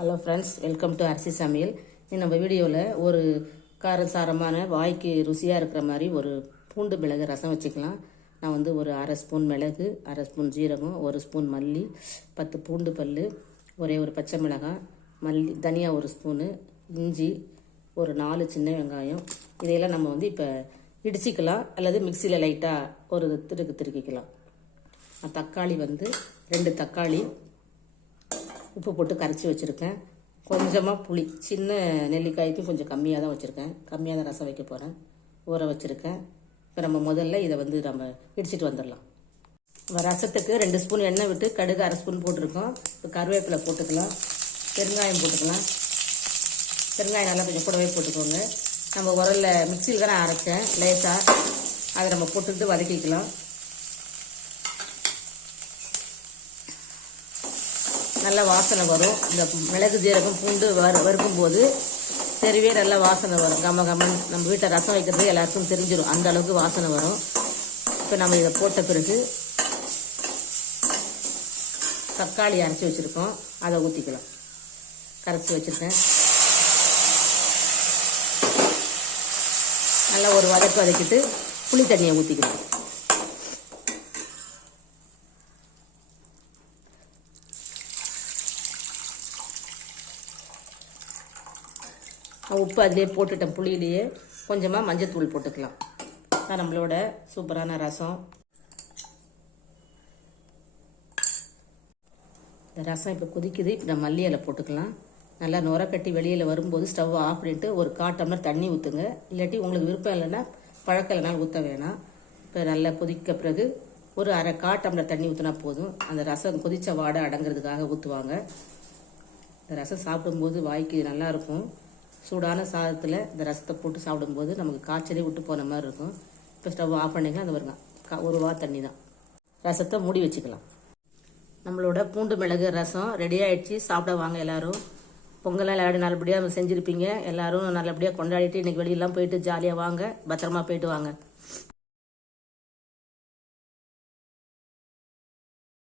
Hello friends, welcome to அரிசி சமையல். நம்ம வீடியோவில் ஒரு காரசாரமான வாய்க்கு ருசியாக இருக்கிற மாதிரி ஒரு பூண்டு மிளகு ரசம் வச்சுக்கலாம். நான் ஒரு அரை ஸ்பூன் மிளகு, அரை ஸ்பூன் ஜீரகம், ஒரு ஸ்பூன் மல்லி, 10 பூண்டு பல், ஒரு பச்சை மிளகாய், மல்லி தனியாக ஒரு ஸ்பூனு, இஞ்சி, ஒரு 4 சின்ன வெங்காயம். இதையெல்லாம் நம்ம இப்போ இடிச்சிக்கலாம் அல்லது மிக்சியில் லைட்டாக ஒரு திருக்கிக்கலாம். தக்காளி 2 தக்காளி உப்பு போட்டு கரைச்சி வச்சுருக்கேன். கொஞ்சமாக புளி, சின்ன நெல்லிக்காய்க்கும் கொஞ்சம் கம்மியாக தான் வச்சுருக்கேன். கம்மியாக தான் ரசம் வைக்க போகிறேன். ஊற வச்சுருக்கேன். இப்போ நம்ம முதல்ல இதை நம்ம இடிச்சிட்டு வந்துடலாம். ரசத்துக்கு 2 ஸ்பூன் எண்ணெய் விட்டு கடுகு அரை ஸ்பூன் போட்டிருக்கோம். இப்போ கருவேப்பிலை போட்டுக்கலாம், பெருங்காயம் போட்டுக்கலாம். பெருங்காயம் நல்லா கொஞ்சம் கூடவே போட்டுக்கோங்க. நம்ம உரலில் மிக்சியில் தான் அரைச்சேன் லேசாக, அதை நம்ம போட்டுக்கிட்டு வதக்கிக்கலாம். நல்ல வாசனை வரும். இந்த மிளகு ஜீரகம் பூண்டு வறுக்கும் போது தெருவே நல்ல வாசனை வரும். கமகமன் நம்ம வீட்டில் ரசம் வைக்கிறது எல்லாருக்கும் தெரிஞ்சிடும், அந்த அளவுக்கு வாசனை வரும். இப்போ நம்ம இதை போட்ட பிறகு தக்காளி அரைச்சி வச்சுருக்கோம், அதை ஊற்றிக்கலாம். கரைச்சி வச்சுருக்கேன். நல்லா ஒரு வதக்கிட்டு புளி தண்ணியை ஊற்றிக்கலாம். உப்பு அதிலே போட்டுட்டேன், புளியிலேயே. கொஞ்சமாக மஞ்சத்தூள் போட்டுக்கலாம். நம்மளோட சூப்பரான ரசம். இந்த ரசம் இப்போ கொதிக்குது. இப்போ நம்ம மல்லி இலை போட்டுக்கலாம். நல்லா நுர கட்டி வெளியில் வரும்போது ஸ்டவ் ஆஃப் பண்ணிட்டு ஒரு 1/4 டம்ளர் தண்ணி ஊற்றுங்க. இல்லாட்டி உங்களுக்கு விருப்பம் இல்லைன்னா பழக்கம் இல்லைனாலும் ஊற்ற வேணாம். இப்போ நல்லா கொதிக்க பிறகு ஒரு 1/4 டம்ளர் தண்ணி ஊற்றினா போதும். அந்த ரசம் கொதித்த வாடை அடங்கிறதுக்காக ஊற்றுவாங்க. இந்த ரசம் சாப்பிடும்போது வாய்க்கு நல்லாயிருக்கும். சூடான சாதத்தில் இந்த ரசத்தை போட்டு சாப்பிடும்போது நமக்கு காய்ச்சலே விட்டு போன மாதிரி இருக்கும். இப்போ ஸ்டவ் ஆஃப் பண்ணிக்கலாம். அந்த வருங்க ஒரு வா தண்ணி தான். ரசத்தை மூடி வச்சுக்கலாம். நம்மளோட பூண்டு மிளகு ரசம் ரெடி ஆகிடுச்சு. சாப்பிட வாங்க எல்லோரும். பொங்கலாம் எல்லாரும் நல்லபடியாக செஞ்சுருப்பீங்க. எல்லோரும் நல்லபடியாக கொண்டாடிட்டு இன்றைக்கி வெளியெல்லாம் போயிட்டு ஜாலியாக வாங்க. பத்திரமா போயிட்டு வாங்க.